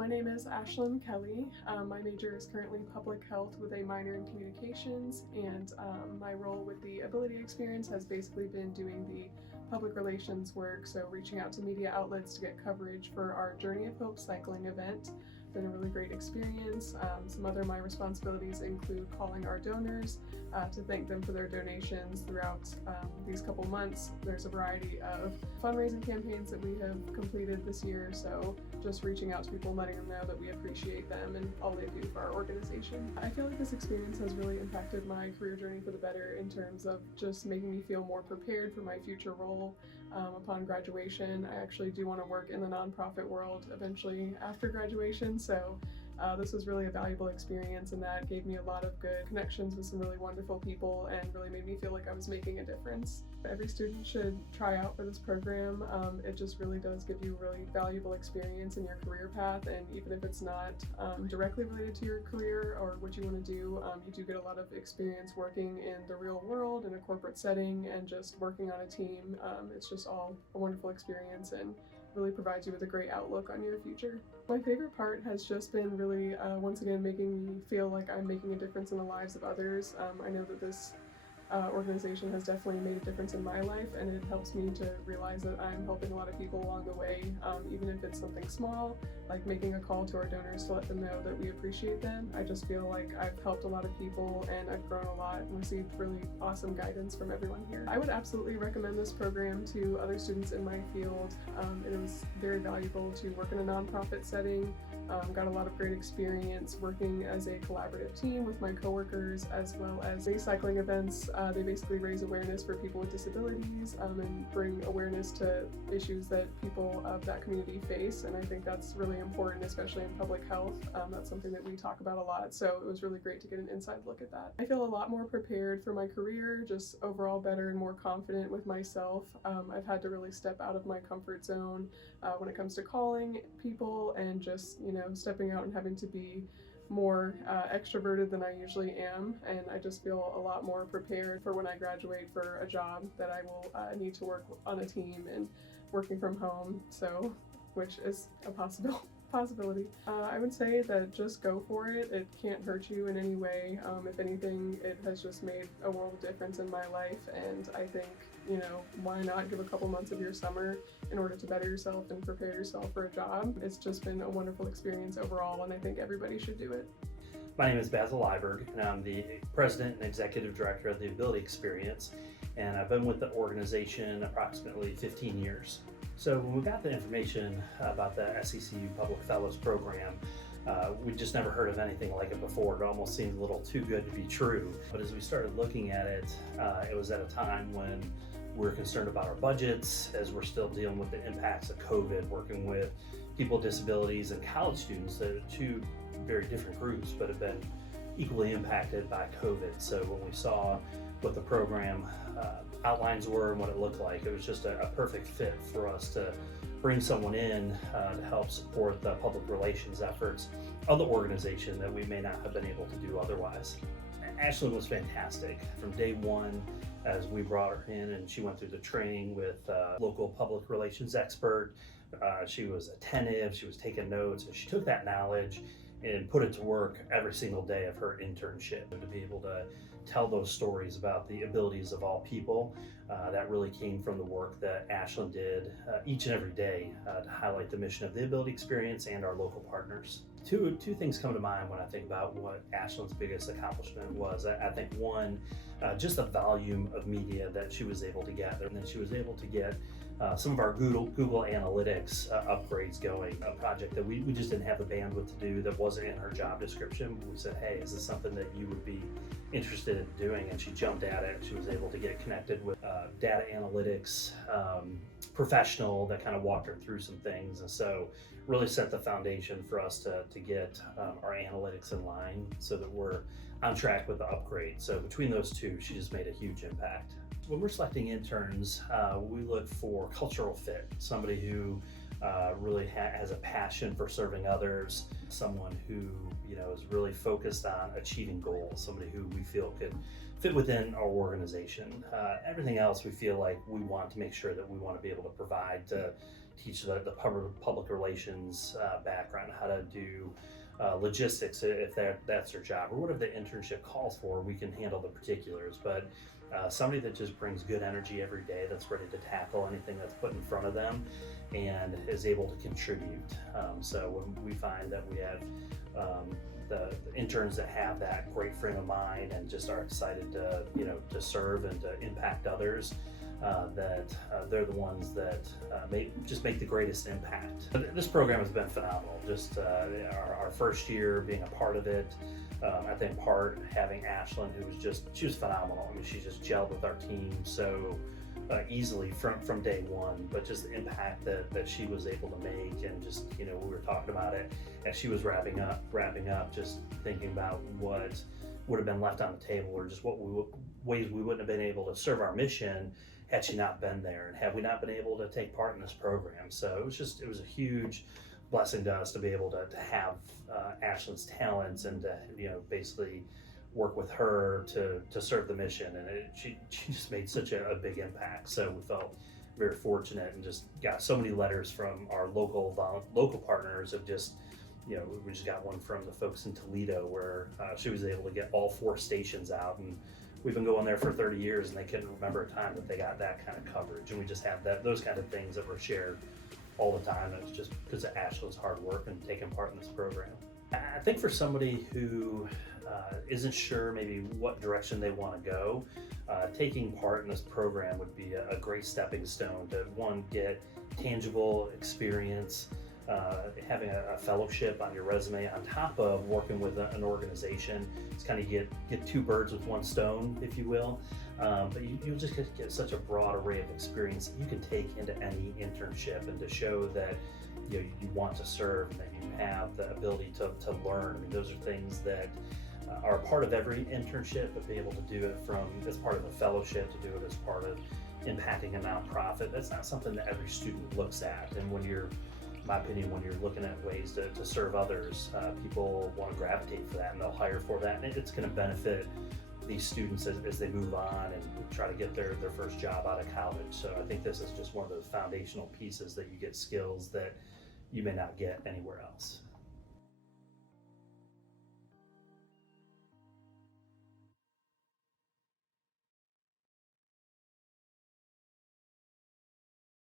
My name is Ashlynn Kelly. My major is currently public health with a minor in communications, and my role with the Ability Experience has basically been doing the public relations work, so reaching out to media outlets to get coverage for our Journey of Hope cycling event. Been a really great experience. Some other my responsibilities include calling our donors to thank them for their donations throughout these couple months. There's a variety of fundraising campaigns that we have completed this year, so just reaching out to people, letting them know that we appreciate them and all they do for our organization. I feel like this experience has really impacted my career journey for the better in terms of just making me feel more prepared for my future role upon graduation. I actually do want to work in the nonprofit world eventually after graduation, so this was really a valuable experience, and that gave me a lot of good connections with some really wonderful people and really made me feel like I was making a difference. Every student should try out for this program. It just really does give you a really valuable experience in your career path, and even if it's not directly related to your career or what you want to do, you do get a lot of experience working in the real world in a corporate setting and just working on a team. It's just all a wonderful experience and really provides you with a great outlook on your future. My favorite part has just been really, once again, making me feel like I'm making a difference in the lives of others. I know that this organization has definitely made a difference in my life, and it helps me to realize that I'm helping a lot of people along the way, even if it's something small, like making a call to our donors to let them know that we appreciate them. I just feel like I've helped a lot of people and I've grown a lot and received really awesome guidance from everyone here. I would absolutely recommend this program to other students in my field. It was very valuable to work in a nonprofit setting. Got a lot of great experience working as a collaborative team with my coworkers, as well as cycling events. They basically raise awareness for people with disabilities and bring awareness to issues that people of that community face, and I think that's really important, especially in public health. That's something that we talk about a lot, so it was really great to get an inside look at that. I feel a lot more prepared for my career, just overall better and more confident with myself. I've had to really step out of my comfort zone when it comes to calling people and just, stepping out and having to be more extroverted than I usually am, and I just feel a lot more prepared for when I graduate for a job that I will need to work on a team and working from home, so which is a possibility. I would say that just go for it. It can't hurt you in any way. If anything, it has just made a world of difference in my life, and I think, why not give a couple months of your summer in order to better yourself and prepare yourself for a job? It's just been a wonderful experience overall, and I think everybody should do it. My name is Basil Lyberg, and I'm the President and Executive Director of the Ability Experience, and I've been with the organization approximately 15 years. So when we got the information about the SECU Public Fellows Program, we just never heard of anything like it before. It almost seemed a little too good to be true. But as we started looking at it, it was at a time when we were concerned about our budgets, as we're still dealing with the impacts of COVID, working with people with disabilities and college students. That are two very different groups, but have been equally impacted by COVID. So when we saw what the program outlines were and what it looked like, it was just a perfect fit for us to bring someone in to help support the public relations efforts of the organization that we may not have been able to do otherwise. Ashlynn was fantastic from day one as we brought her in, and she went through the training with a local public relations expert. She was attentive, she was taking notes, and she took that knowledge and put it to work every single day of her internship. And to be able to tell those stories about the abilities of all people, that really came from the work that Ashlynn did each and every day to highlight the mission of the Ability Experience and our local partners. Two things come to mind when I think about what Ashlynn's biggest accomplishment was. I think one, just the volume of media that she was able to gather, and then she was able to get some of our Google Analytics upgrades going, a project that we just didn't have the bandwidth to do, that wasn't in her job description. We said, hey, is this something that you would be interested in doing? And she jumped at it. She was able to get connected with data analytics professional that kind of walked her through some things. And so really set the foundation for us to get our analytics in line so that we're on track with the upgrade. So between those two, she just made a huge impact. When we're selecting interns, we look for cultural fit, somebody who really has a passion for serving others, someone who is really focused on achieving goals, somebody who we feel could fit within our organization. Everything else we feel like we want to make sure that we want to be able to provide to teach the public relations background, how to do logistics if that's their job, or whatever the internship calls for. We can handle the particulars, but somebody that just brings good energy every day, that's ready to tackle anything that's put in front of them and is able to contribute. So when we find that we have the interns that have that great frame of mind and just are excited to to serve and to impact others, they're the ones that make the greatest impact. This program has been phenomenal. Just our first year being a part of it, I think having Ashlynn, she was phenomenal. I mean, she just gelled with our team so easily from day one, but just the impact that she was able to make, and just we were talking about it as she was wrapping up, just thinking about what would have been left on the table, or just ways we wouldn't have been able to serve our mission had she not been there, and had we not been able to take part in this program. So it was a huge blessing to us to be able to have Ashlynn's talents and to basically work with her to serve the mission, and she just made such a big impact. So we felt very fortunate, and just got so many letters from our local partners of just we just got one from the folks in Toledo where she was able to get all 4 stations out, and we've been going there for 30 years and they couldn't remember a time that they got that kind of coverage. And we just have those kind of things that were shared all the time. And it's just because of Ashlynn's hard work and taking part in this program. I think for somebody who isn't sure maybe what direction they want to go, taking part in this program would be a great stepping stone to, one, get tangible experience, having a fellowship on your resume on top of working with an organization. It's kind of get 2 birds with 1 stone, if you will. But you'll just get such a broad array of experience that you can take into any internship, and to show that you want to serve and that you have the ability to learn. I mean, those are things that are part of every internship, but be able to do it as part of a fellowship, to do it as part of impacting a nonprofit, that's not something that every student looks at. And in my opinion, when you're looking at ways to serve others, people want to gravitate for that, and they'll hire for that, and it's going to benefit these students as they move on and try to get their first job out of college. So I think this is just one of those foundational pieces that you get skills that you may not get anywhere else.